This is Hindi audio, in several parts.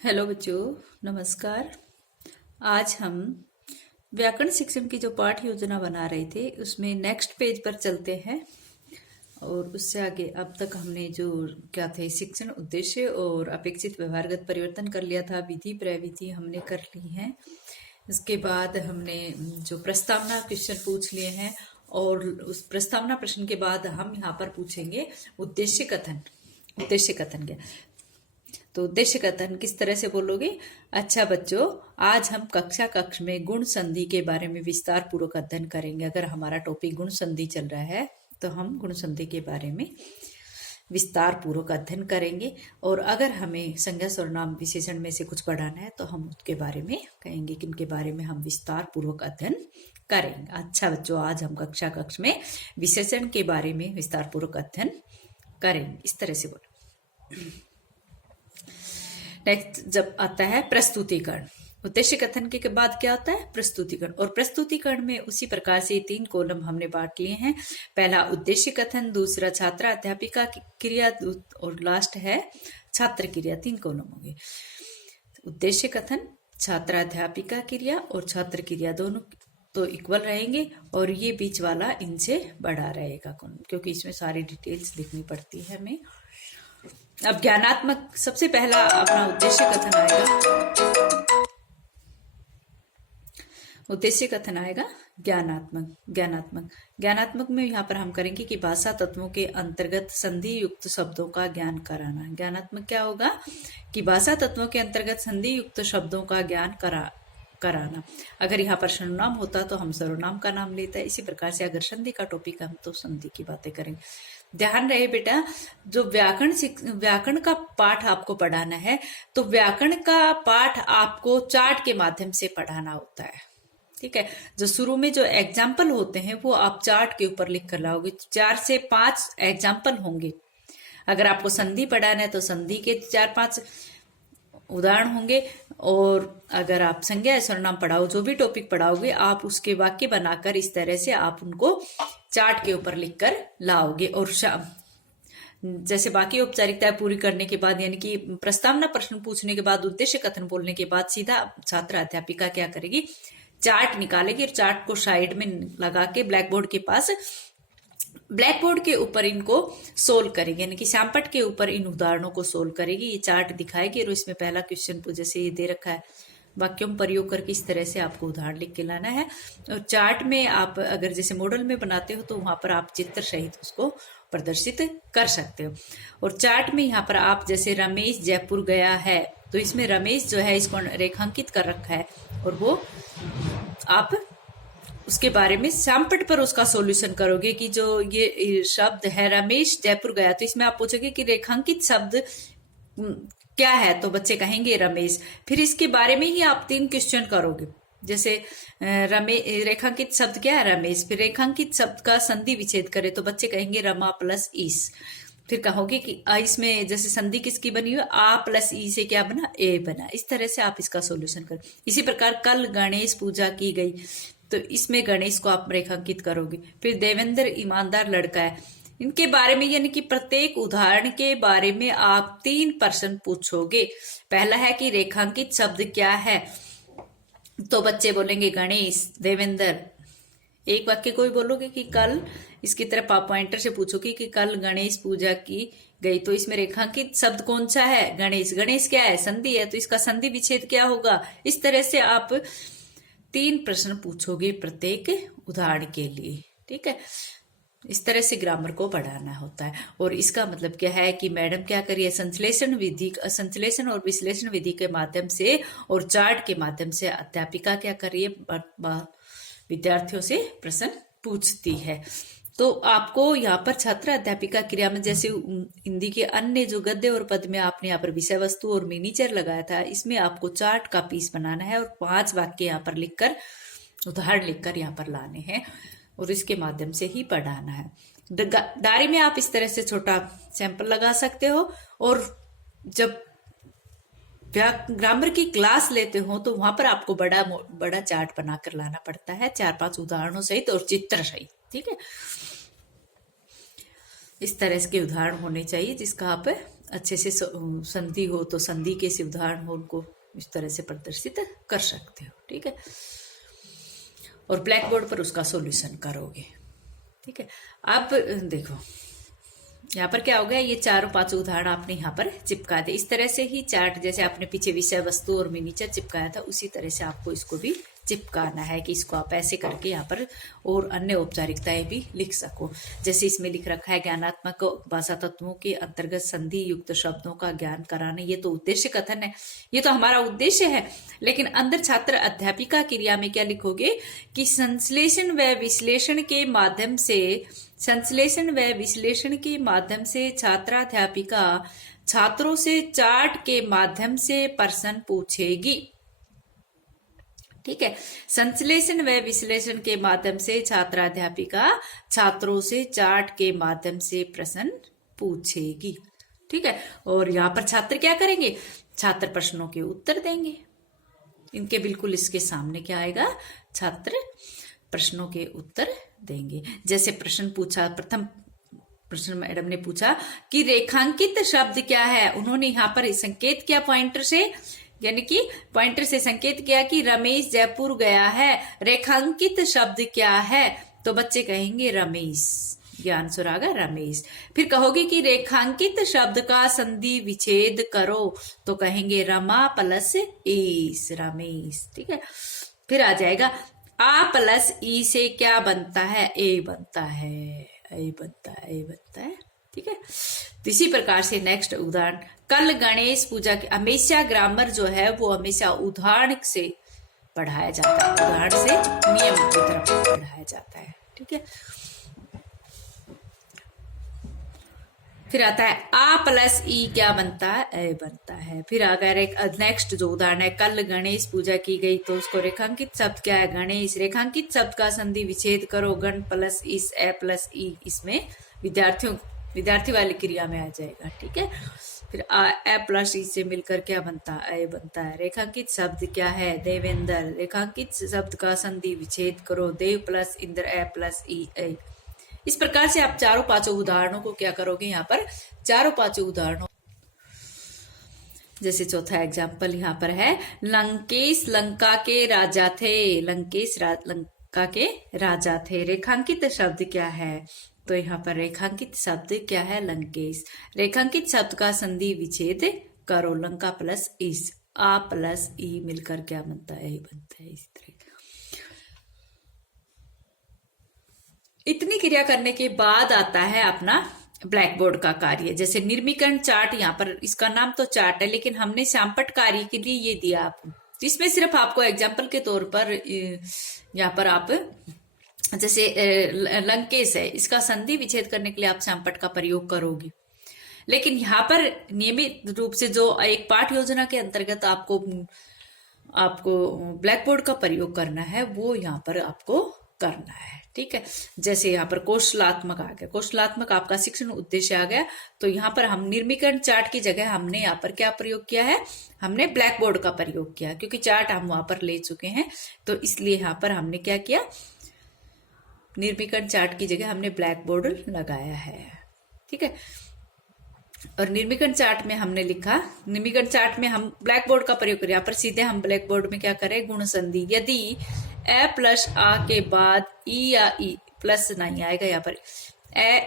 हेलो बच्चों, नमस्कार। आज हम व्याकरण शिक्षण की जो पाठ योजना बना रहे थे उसमें नेक्स्ट पेज पर चलते हैं। और उससे आगे अब तक हमने जो क्या थे शिक्षण उद्देश्य और अपेक्षित व्यवहारगत परिवर्तन कर लिया था। विधि प्रविधि हमने कर ली है। इसके बाद हमने जो प्रस्तावना क्वेश्चन पूछ लिए हैं और उस प्रस्तावना प्रश्न के बाद हम यहाँ पर पूछेंगे उद्देश्य कथन। उद्देश्य कथन क्या? तो उद्देश्य कथन किस तरह से बोलोगे? अच्छा बच्चों, आज हम कक्ष में गुण संधि के बारे में विस्तार पूर्वक अध्ययन करेंगे। अगर हमारा टॉपिक गुण संधि चल रहा है तो हम गुण संधि के बारे में विस्तार पूर्वक अध्ययन करेंगे। और अगर हमें संज्ञा सर्वनाम विशेषण में से कुछ पढ़ाना है तो हम उसके बारे में कहेंगे कि इनके बारे में हम विस्तार पूर्वक अध्ययन करेंगे। अच्छा बच्चों, आज हम कक्ष में विशेषण के बारे में विस्तार पूर्वक अध्ययन करेंगे। इस तरह से बोलो। नेक्स्ट जब आता है प्रस्तुतिकरण। उद्देश्य कथन के बाद क्या होता है? प्रस्तुतिकरण। और प्रस्तुतिकरण में उसी प्रकार से 3 कॉलम हमने बांट लिए हैं। पहला उद्देश्य कथन, दूसरा छात्र अध्यापिका की क्रिया और लास्ट है छात्र क्रिया। 3 कॉलम होंगे। उद्देश्य कथन, छात्र अध्यापिका क्रिया और छात्र क्रिया दोनों तो इक्वल रहेंगे और ये बीच वाला इनसे बड़ा रहेगा क्योंकि इसमें सारी डिटेल्स लिखनी पड़ती है हमें। अब ज्ञानात्मक सबसे पहला अपना उद्देश्य कथन आएगा। उद्देश्य कथन आएगा ज्ञानात्मक में यहाँ पर हम करेंगे कि भाषा तत्वों के अंतर्गत संधि युक्त शब्दों का ज्ञान कराना। ज्ञानात्मक क्या होगा कि भाषा तत्वों के अंतर्गत संधि युक्त शब्दों का ज्ञान कराना। अगर यहाँ पर सर्वनाम होता तो हम सर्वनाम का नाम लेते हैं। इसी प्रकार से अगर संधि का टॉपिक हम तो संधि की बातें करेंगे। ध्यान रहे बेटा, जो व्याकरण का पाठ आपको पढ़ाना है तो व्याकरण का पाठ आपको चार्ट के माध्यम से पढ़ाना होता है। ठीक है, जो शुरू में जो एग्जाम्पल होते हैं वो आप चार्ट के ऊपर लिख कर लाओगे। 4 से 5 एग्जाम्पल होंगे। अगर आपको संधि पढ़ाना है तो संधि के 4-5 उदाहरण होंगे। और अगर आप संज्ञा या सर्वनाम पढ़ाओ, जो भी टॉपिक पढ़ाओगे, आप उसके वाक्य बनाकर इस तरह से आप उनको चार्ट के ऊपर लिखकर लाओगे। और जैसे बाकी औपचारिकताएं पूरी करने के बाद, यानी कि प्रस्तावना प्रश्न पूछने के बाद, उद्देश्य कथन बोलने के बाद सीधा छात्र अध्यापिका क्या करेगी? चार्ट निकालेगी और चार्ट को साइड में लगा के ब्लैक बोर्ड के ऊपर इनको सोल्व करेगी, यानी कि श्यामपट के ऊपर इन उदाहरणों को सोल्व करेगी। ये चार्ट दिखाएगी और इसमें पहला क्वेश्चन जैसे ये दे रखा है, वाक्यों में प्रयोग करके इस तरह से आपको उदाहरण लिख के लाना है। और चार्ट में आप अगर जैसे मॉडल में बनाते हो तो वहां पर आप चित्र सहित उसको प्रदर्शित कर सकते हो। और चार्ट में यहाँ पर आप जैसे रमेश जयपुर गया है तो इसमें रमेश जो है इसको रेखांकित कर रखा है और वो आप उसके बारे में श्यामपट पर उसका सॉल्यूशन करोगे कि जो ये शब्द है रमेश जयपुर गया, तो इसमें आप पूछोगे कि रेखांकित शब्द क्या है, तो बच्चे कहेंगे रमेश। फिर इसके बारे में ही आप 3 क्वेश्चन करोगे। जैसे रेखांकित शब्द क्या है? रमेश। फिर रेखांकित शब्द का संधि विच्छेद करे तो बच्चे कहेंगे रमा प्लस ईस। फिर कहोगे कि इसमें जैसे संधि किसकी बनी हुई? आ प्लस ई से क्या बना? ए बना। इस तरह से आप इसका सॉल्यूशन करो। इसी प्रकार कल गणेश पूजा की गई तो इसमें गणेश को आप रेखांकित करोगे। फिर देवेंद्र ईमानदार लड़का है, इनके बारे में यानी कि प्रत्येक उदाहरण के बारे में आप 3 प्रश्न पूछोगे। पहला है कि रेखांकित शब्द क्या है, तो बच्चे बोलेंगे गणेश, देवेंद्र। एक वाक्य कोई बोलोगे कि कल, इसकी तरफ आप पॉइंटर से पूछोगे कि कल गणेश पूजा की गई, तो इसमें रेखांकित शब्द कौन सा है? गणेश। गणेश क्या है? संधि है, तो इसका संधि विच्छेद क्या होगा? इस तरह से आप 3 प्रश्न पूछोगे प्रत्येक उदाहरण के लिए। ठीक है, इस तरह से ग्रामर को बढ़ाना होता है। और इसका मतलब क्या है कि मैडम क्या करिए, संश्लेषण और विश्लेषण विधि के माध्यम से और चार्ट के माध्यम से अध्यापिका क्या करिए, विद्यार्थियों से प्रश्न पूछती है। तो आपको यहाँ पर छात्र अध्यापिका क्रिया में जैसे हिंदी के अन्य जो गद्य और पद में आपने यहाँ पर विषय वस्तु और मिनीचर लगाया था, इसमें आपको चार्ट का पीस बनाना है और 5 वाक्य यहाँ पर लिखकर, उदाहरण लिखकर यहाँ पर लाने हैं और इसके माध्यम से ही पढ़ाना है। डायरी में आप इस तरह से छोटा सैंपल लगा सकते हो। और जब ग्रामर की क्लास लेते हो तो वहां पर आपको बड़ा चार्ट बनाकर लाना पड़ता है, 4-5 उदाहरणों सहित और चित्र सहित। ठीक है, इस तरह के उदाहरण होने चाहिए जिसका आप अच्छे से संधि हो तो संधि के से उदाहरण हो उनको इस तरह से प्रदर्शित कर सकते हो। ठीक है, और ब्लैक बोर्ड पर उसका सॉल्यूशन करोगे। ठीक है, अब देखो यहाँ पर क्या हो गया, ये चारों पांचों उदाहरण आपने यहाँ पर चिपका दे। इस तरह से ही चार्ट जैसे आपने पीछे विषय वस्तु और मिनीचर चिपकाया था उसी तरह से आपको इसको भी चिपकाना है कि इसको आप ऐसे करके यहाँ पर और अन्य औपचारिकताएं भी लिख सको। जैसे इसमें लिख रखा है ज्ञानात्मक भाषा तत्वों के अंतर्गत संधि युक्त शब्दों का ज्ञान कराना, ये तो उद्देश्य कथन है, ये तो हमारा उद्देश्य है। लेकिन अंदर छात्र अध्यापिका क्रिया में क्या लिखोगे कि संश्लेषण व विश्लेषण के माध्यम से छात्राध्यापिका छात्रों से चार्ट के माध्यम से प्रश्न पूछेगी। ठीक है, संश्लेषण व विश्लेषण के माध्यम से छात्राध्यापिका छात्रों से चार्ट के माध्यम से प्रश्न पूछेगी। ठीक है, और यहाँ पर छात्र क्या करेंगे, छात्र प्रश्नों के उत्तर देंगे। इनके बिल्कुल इसके सामने क्या आएगा, छात्र प्रश्नों के उत्तर देंगे। जैसे प्रश्न पूछा, प्रथम प्रश्न मैडम ने पूछा कि रेखांकित शब्द क्या है। उन्होंने यहाँ पर संकेत किया पॉइंटर से, यानी कि पॉइंटर से संकेत किया कि रमेश जयपुर गया है। रेखांकित शब्द क्या है, तो बच्चे कहेंगे रमेश, ये आंसर आ गया रमेश। फिर कहोगे कि रेखांकित शब्द का संधि विच्छेद करो, तो कहेंगे रमा प्लस ईस, रमेश। ठीक है, फिर आ जाएगा आ प्लस ई से क्या बनता है, ए बनता है, ए बनता है, ए बनता है। ठीक है, तो इसी प्रकार से नेक्स्ट उदाहरण, कल गणेश पूजा की, हमेशा ग्रामर जो है वो हमेशा उदाहरण से पढ़ाया जाता है, उदाहरण से नियम की तरफ पढ़ाया जाता है। ठीक है, फिर आता है आ प्लस ई क्या बनता है, ए बनता है। फिर अगर एक नेक्स्ट जो उदाहरण है, कल गणेश पूजा की गई, तो उसको रेखांकित शब्द क्या है, गणेश। रेखांकित शब्द का संधि विच्छेद करो, गण प्लस इस, ए प्लस ई, इसमें विद्यार्थी वाली क्रिया में आ जाएगा। ठीक है, फिर ए प्लस ई से मिलकर क्या बनता है, ए बनता है। रेखांकित शब्द क्या है, देवेंद्र। रेखांकित शब्द का संधि विच्छेद करो, देव प्लस इंद्र, ए प्लस ई, ए। इस प्रकार से आप चारों पांचों उदाहरणों को क्या करोगे, यहाँ पर चारों पांचों उदाहरणों, जैसे चौथा एग्जाम्पल यहाँ पर है, लंकेश लंका के राजा थे। लंकेश लंका के राजा थे। रेखांकित शब्द क्या है, तो यहाँ पर रेखांकित शब्द क्या है, लंकेश। रेखांकित शब्द का संधि विच्छेद करो, लंका प्लस इस, आ प्लस ई मिलकर क्या बनता है, बनता है। इस तरह इतनी क्रिया करने के बाद आता है अपना ब्लैक बोर्ड का कार्य। जैसे निर्मीकरण चार्ट, यहाँ पर इसका नाम तो चार्ट है लेकिन हमने श्यामपट्ट कार्य के लिए ये दिया आपको। इसमें सिर्फ आपको एग्जाम्पल के तौर पर यहाँ पर आप जैसे लंकेश है, इसका संधि विच्छेद करने के लिए आप श्यामपट्ट का प्रयोग करोगी। लेकिन यहाँ पर नियमित रूप से जो एक पाठ योजना के अंतर्गत आपको ब्लैक बोर्ड का प्रयोग करना है वो यहाँ पर आपको करना है। ठीक है, जैसे यहाँ पर कौशलात्मक आ गया, कौशलात्मक आपका शिक्षण उद्देश्य आ गया, तो यहाँ पर हम निर्मीकरण चार्ट की जगह हमने यहाँ पर क्या प्रयोग किया है, हमने ब्लैक बोर्ड का प्रयोग किया, क्योंकि चार्ट हम वहां पर ले चुके हैं, तो इसलिए यहाँ पर हमने क्या किया, निर्मीकरण चार्ट की जगह हमने ब्लैक बोर्ड लगाया है। ठीक है, और निर्मीकरण चार्ट में हमने लिखा, निर्मीकरण चार्ट में हम ब्लैक बोर्ड का प्रयोग करें। यहाँ पर सीधे हम ब्लैक बोर्ड में क्या करें, गुण संधि। यदि ए प्लस आ के बाद ई या ई प्लस नहीं आएगा, यहाँ पर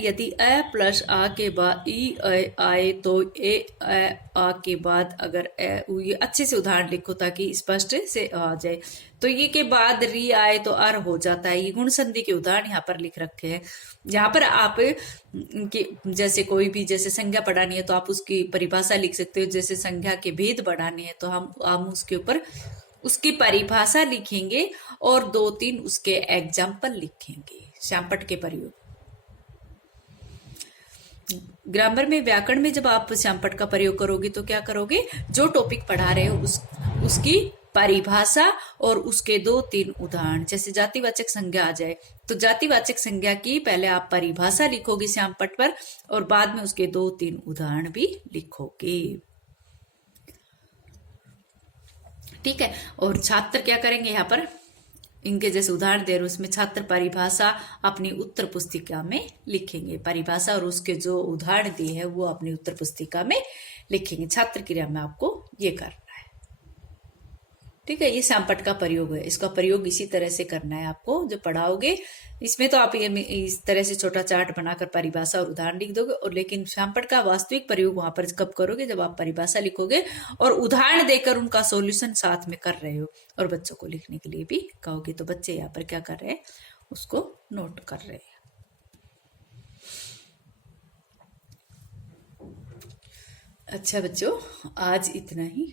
यदि ए प्लस आ के बाद ई आए तो ए आ के बाद अगर ये अच्छे से उदाहरण लिखो ताकि स्पष्ट से आ जाए। तो ये के बाद री आए तो अर हो जाता है। ये गुण संधि के उदाहरण यहाँ पर लिख रखे हैं। यहाँ पर आप जैसे कोई भी जैसे संज्ञा पढ़ानी है तो आप उसकी परिभाषा लिख सकते हो। जैसे संज्ञा के भेद बढ़ाने हैं तो हम उसके ऊपर उसकी परिभाषा लिखेंगे और 2-3 उसके एग्जाम्पल लिखेंगे श्यामपट्ट के प्रयोग। ग्रामर में, व्याकरण में जब आप श्यामपट्ट का प्रयोग करोगे तो क्या करोगे, जो टॉपिक पढ़ा रहे हो उसकी परिभाषा और उसके 2-3 उदाहरण। जैसे जातिवाचक संज्ञा आ जाए तो जातिवाचक संज्ञा की पहले आप परिभाषा लिखोगे श्यामपट्ट पर और बाद में उसके 2-3 उदाहरण भी लिखोगे। ठीक है, और छात्र क्या करेंगे, यहाँ पर इनके जैसे उदाहरण दे रहे उसमें छात्र परिभाषा अपनी उत्तर पुस्तिका में लिखेंगे। परिभाषा और उसके जो उदाहरण दिए है वो अपनी उत्तर पुस्तिका में लिखेंगे। छात्र क्रिया में आपको ये करना है। ठीक है, ये सैमपट का प्रयोग है। इसका प्रयोग इसी तरह से करना है आपको जो पढ़ाओगे। इसमें तो आप ये इस तरह से छोटा चार्ट बनाकर परिभाषा और उदाहरण लिख दोगे, और लेकिन सैमपट का वास्तविक प्रयोग वहां पर कब करोगे, जब आप परिभाषा लिखोगे और उदाहरण देकर उनका सॉल्यूशन साथ में कर रहे हो और बच्चों को लिखने के लिए भी कहोगे। तो बच्चे यहाँ पर क्या कर रहे हैं, उसको नोट कर रहे हैं। अच्छा बच्चों, आज इतना ही।